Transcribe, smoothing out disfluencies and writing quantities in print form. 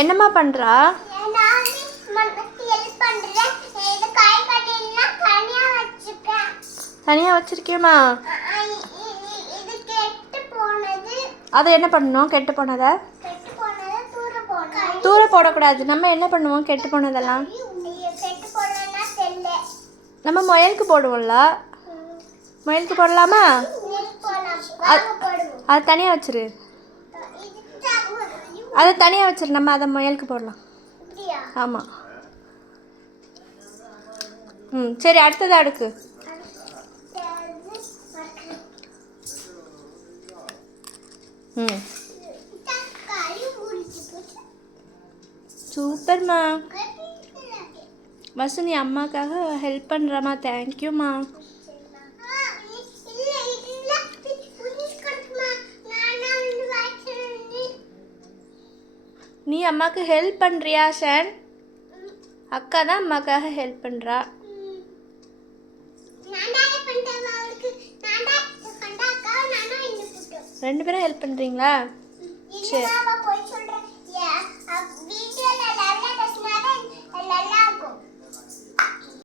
என்னம்மா பண்ணுறா? தனியாக வச்சிருக்கியம்மா? அதை என்ன பண்ணணும்? கெட்டு போனதை தூர போடக்கூடாது. நம்ம என்ன பண்ணுவோம் கெட்டு போனதெல்லாம்? நம்ம முயலுக்கு போடுவோம்ல. முயலுக்கு போடலாமா? அது தனியாக வச்சிரு. அதை தனியாக வச்சிரு. நம்ம அதை முயலுக்கு போடலாம். ஆமாம். சரி, அடுத்தது அடுக்கு. சூப்பர்மா. வசு, நீ அம்மாக்காக ஹெல்ப் பண்ணுறம்மா. தேங்க்யூம்மா. நீ அம்மாவுக்கு ஹெல்ப் பண்ணுறியா ஷன்? அக்கா தான் அம்மாக்காக ஹெல்ப் பண்ணுறா. ரெண்டு பேரும் ஹெல்ப் பண்ணுறீங்களா? சரி.